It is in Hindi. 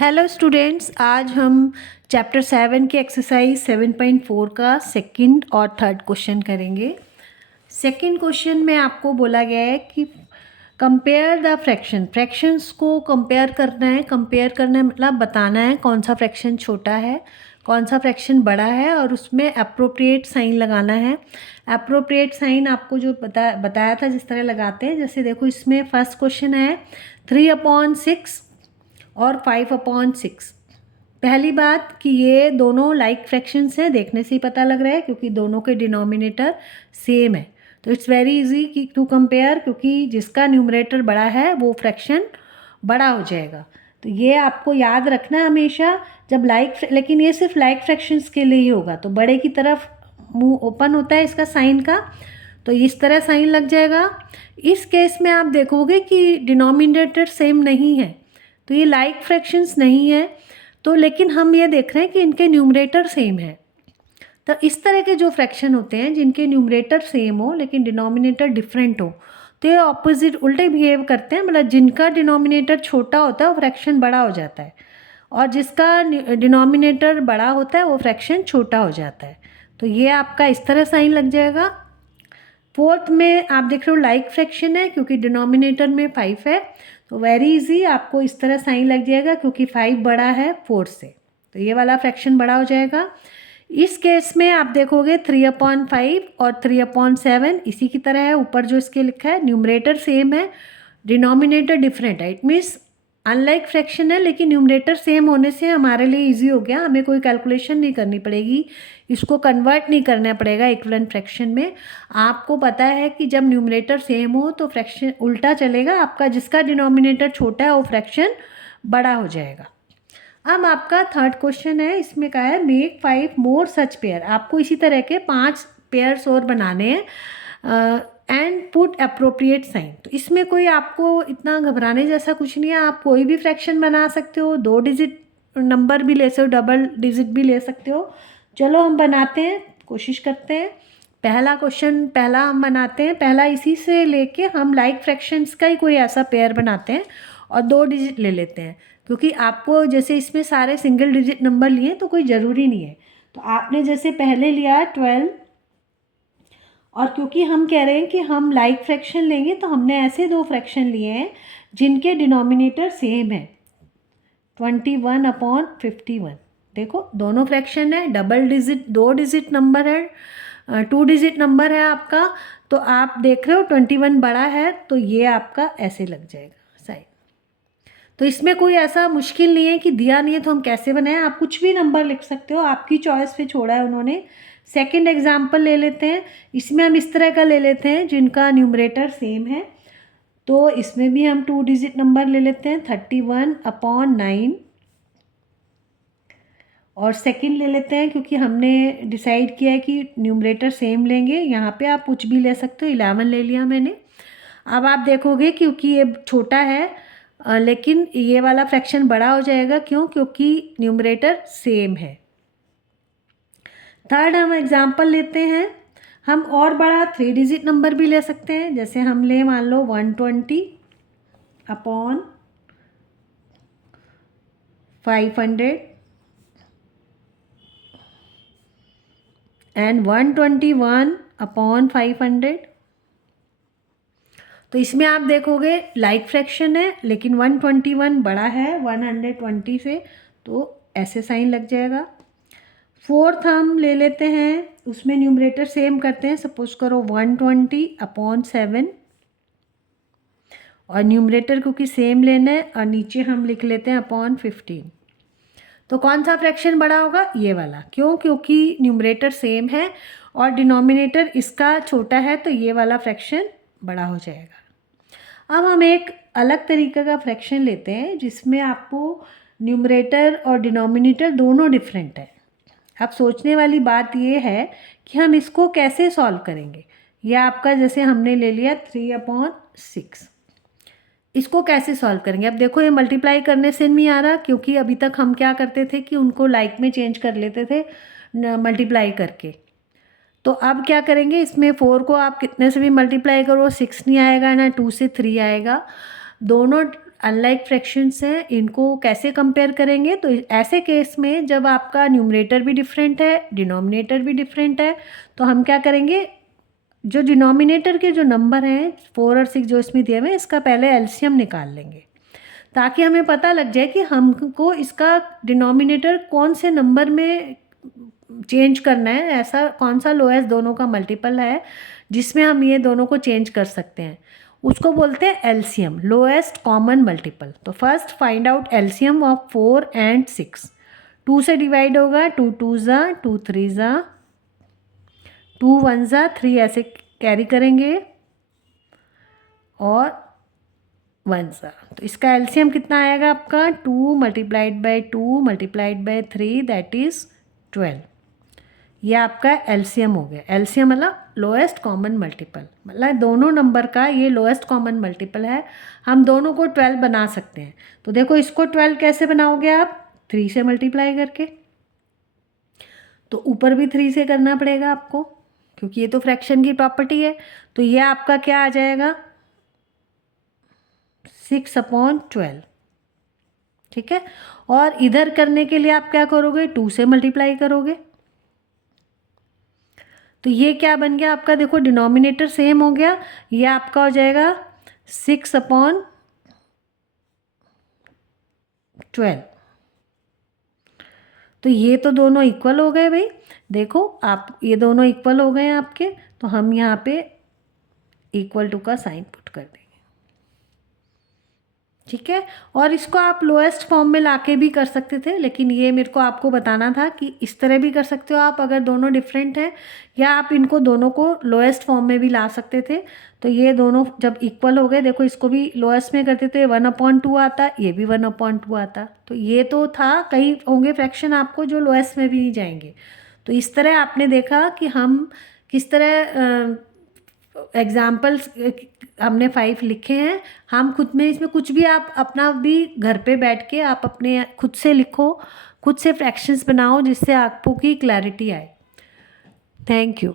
हेलो स्टूडेंट्स, आज हम चैप्टर 7 के एक्सरसाइज 7.4 का सेकंड और थर्ड क्वेश्चन करेंगे। सेकंड क्वेश्चन में आपको बोला गया है कि कंपेयर द फ्रैक्शंस को कंपेयर करना है। कंपेयर करना है मतलब बताना है कौन सा फ्रैक्शन छोटा है, कौन सा फ्रैक्शन बड़ा है और उसमें अप्रोप्रिएट साइन लगाना है। अप्रोप्रिएट साइन आपको जो बताया था जिस तरह लगाते हैं, जैसे देखो इसमें फर्स्ट क्वेश्चन है 3/6 और 5/6। पहली बात कि ये दोनों लाइक फ्रैक्शंस हैं, देखने से ही पता लग रहा है क्योंकि दोनों के डिनोमिनेटर सेम है। तो it's very easy to compare, क्योंकि जिसका न्यूमरेटर बड़ा है वो फ्रैक्शन बड़ा हो जाएगा। तो ये आपको याद रखना है हमेशा जब लेकिन ये सिर्फ लाइक फ्रैक्शंस के लिए ही होगा। तो बड़े की तरफ मुंह ओपन होता है इसका साइन का, तो इस तरह साइन लग जाएगा। इस केस में आप देखोगे कि डिनोमिनेटर सेम नहीं है, तो ये लाइक फ्रैक्शंस नहीं है। तो लेकिन हम ये देख रहे हैं कि इनके न्यूमरेटर सेम है। तो इस तरह के जो फ्रैक्शन होते हैं जिनके न्यूमरेटर सेम हो लेकिन डिनोमिनेटर डिफरेंट हो, तो ये ऑपोजिट उल्टे बिहेव करते हैं। मतलब जिनका डिनोमिनेटर छोटा होता है वो फ्रैक्शन बड़ा हो जाता है, और जिसका डिनोमिनेटर बड़ा होता है वो फ्रैक्शन छोटा हो जाता है। तो ये आपका इस तरह साइन लग जाएगा। फोर्थ में आप देख रहे हो लाइक फ्रैक्शन है क्योंकि डिनोमिनेटर में 5 है, तो वेरी इजी आपको इस तरह साइन लग जाएगा क्योंकि 5 बड़ा है 4 से, तो ये वाला फ्रैक्शन बड़ा हो जाएगा। इस केस में आप देखोगे 3/5 और 3/7 इसी की तरह है। ऊपर जो इसके लिखा है न्यूमरेटर सेम है, डिनोमिनेटर डिफरेंट है। इट मीन्स अनलाइक फ्रैक्शन है लेकिन न्यूमरेटर सेम होने से हमारे लिए इजी हो गया, हमें कोई कैलकुलेशन नहीं करनी पड़ेगी, इसको कन्वर्ट नहीं करना पड़ेगा इक्विवेलेंट फ्रैक्शन में। आपको पता है कि जब न्यूमरेटर सेम हो तो फ्रैक्शन उल्टा चलेगा, आपका जिसका डिनोमिनेटर छोटा है वो फ्रैक्शन बड़ा हो जाएगा। अब आपका थर्ड क्वेश्चन है, इसमें कहा है मेक 5 मोर सच पेयर। आपको इसी तरह के 5 पेयर्स और बनाने हैं एंड पुट अप्रोप्रिएट साइन। तो इसमें कोई आपको इतना घबराने जैसा कुछ नहीं है, आप कोई भी फ्रैक्शन बना सकते हो, 2 डिजिट नंबर भी ले सकते हो, डबल डिजिट भी ले सकते हो। चलो हम बनाते हैं, कोशिश करते हैं। पहला हम बनाते हैं, पहला इसी से लेके हम लाइक फ्रैक्शंस का ही कोई ऐसा पेयर बनाते हैं और 2 डिजिट ले लेते हैं, क्योंकि आपको जैसे इसमें सारे सिंगल डिजिट नंबर लिए तो कोई ज़रूरी नहीं है। तो आपने जैसे पहले लिया 12, और क्योंकि हम कह रहे हैं कि हम लाइक फ्रैक्शन लेंगे तो हमने ऐसे 2 फ्रैक्शन लिए हैं जिनके डिनोमिनेटर सेम है, 21/51। देखो दोनों फ्रैक्शन है, डबल डिजिट 2 डिजिट नंबर है, 2 डिजिट नंबर है आपका। तो आप देख रहे हो 21 बड़ा है, तो ये आपका ऐसे लग जाएगा साइन। तो इसमें कोई ऐसा मुश्किल नहीं है कि दिया नहीं है तो हम कैसे बनाएं, आप कुछ भी नंबर लिख सकते हो, आपकी चॉइस पे छोड़ा है उन्होंने। सेकंड एग्जाम्पल ले लेते हैं, इसमें हम इस तरह का ले लेते हैं जिनका न्यूमरेटर सेम है। तो इसमें भी हम 2 डिजिट नंबर ले लेते हैं, 31/9। और सेकंड ले लेते हैं क्योंकि हमने डिसाइड किया है कि न्यूमरेटर सेम लेंगे, यहाँ पे आप कुछ भी ले सकते हो, 11 ले लिया मैंने। अब आप देखोगे क्योंकि ये छोटा है लेकिन ये वाला फ्रैक्शन बड़ा हो जाएगा, क्यों? क्योंकि न्यूमरेटर सेम है। थर्ड हम एग्जाम्पल लेते हैं, हम और बड़ा 3 डिजिट नंबर भी ले सकते हैं, जैसे हम ले मान लो 120/500 एंड 121/500। तो इसमें आप देखोगे लाइक फ्रैक्शन है लेकिन 121 बड़ा है 120 से, तो ऐसे साइन लग जाएगा। फोर्थ हम ले लेते हैं, उसमें न्यूमरेटर सेम करते हैं, सपोज करो 120/7, और न्यूमरेटर क्योंकि सेम लेना है और नीचे हम लिख लेते हैं /15। तो कौन सा फ्रैक्शन बड़ा होगा? ये वाला। क्यों? क्योंकि न्यूमरेटर सेम है और डिनोमिनेटर इसका छोटा है, तो ये वाला फ्रैक्शन बड़ा हो जाएगा। अब हम एक अलग तरीके का फ्रैक्शन लेते हैं जिसमें आपको न्यूमरेटर और डिनोमिनेटर दोनों डिफरेंट है। अब सोचने वाली बात ये है कि हम इसको कैसे सॉल्व करेंगे। यह आपका जैसे हमने ले लिया 3/6, इसको कैसे सॉल्व करेंगे? अब देखो ये मल्टीप्लाई करने से नहीं आ रहा, क्योंकि अभी तक हम क्या करते थे कि उनको लाइक में चेंज कर लेते थे मल्टीप्लाई करके। तो अब क्या करेंगे, इसमें 4 को आप कितने से भी मल्टीप्लाई करो 6 नहीं आएगा ना 2 से 3 आएगा। दोनों अनलाइक फ्रैक्शंस हैं, इनको कैसे कंपेयर करेंगे? तो ऐसे केस में जब आपका न्यूमरेटर भी डिफरेंट है, डिनोमिनेटर भी डिफरेंट है, तो हम क्या करेंगे, जो डिनोमिनेटर के जो नंबर हैं 4 और 6 जो इसमें दिए हुए हैं, इसका पहले एलसीएम निकाल लेंगे ताकि हमें पता लग जाए कि हमको इसका डिनोमिनेटर कौन से नंबर में चेंज करना है, ऐसा कौन सा लोएस्ट दोनों का मल्टीपल है जिसमें हम ये दोनों को चेंज कर सकते हैं, उसको बोलते हैं एलसीएम, लोएस्ट कॉमन मल्टीपल। तो first find out LCM of 4 and 6। 2 से डिवाइड होगा, 2 2 ज़ा, 2 3 ज़ा, 2 1 ज़ा, 3 ऐसे कैरी करेंगे और 1 ज़ा। तो इसका एलसीएम कितना आएगा आपका? 2 multiplied by 2 multiplied by 3 that is 12। ये आपका एलसीएम हो गया। एलसीएम मतलब लोएस्ट कॉमन मल्टीपल, मतलब दोनों नंबर का ये लोएस्ट कॉमन मल्टीपल है। हम दोनों को 12 बना सकते हैं। तो देखो इसको 12 कैसे बनाओगे आप? 3 से मल्टीप्लाई करके। तो ऊपर भी 3 से करना पड़ेगा आपको क्योंकि ये तो फ्रैक्शन की प्रॉपर्टी है। तो ये आपका क्या आ जाएगा? 6/12। ठीक है। और इधर करने के लिए आप क्या करोगे? 2 से मल्टीप्लाई करोगे। तो ये क्या बन गया आपका? देखो डिनोमिनेटर सेम हो गया। ये आपका हो जाएगा 6/12। तो ये तो दोनों इक्वल हो गए भाई। देखो आप ये दोनों इक्वल हो गए आपके, तो हम यहाँ पे इक्वल टू का साइन पुट कर देंगे। ठीक है। और इसको आप लोएस्ट फॉर्म में लाके भी कर सकते थे, लेकिन ये मेरे को आपको बताना था कि इस तरह भी कर सकते हो आप अगर दोनों डिफरेंट हैं, या आप इनको दोनों को लोएस्ट फॉर्म में भी ला सकते थे। तो ये दोनों जब इक्वल हो गए, देखो इसको भी लोएस्ट में करते थे 1/2 आता, ये भी 1/2 आता। तो ये तो था, कई होंगे फ्रैक्शन आपको जो लोएस्ट में भी नहीं जाएंगे। तो इस तरह आपने देखा कि हम किस तरह एग्जाम्पल्स हमने 5 लिखे हैं। हम खुद में इसमें कुछ भी आप अपना भी घर पे बैठ के आप अपने खुद से लिखो, खुद से फ्रैक्शंस बनाओ जिससे आपको की क्लैरिटी आए। Thank you.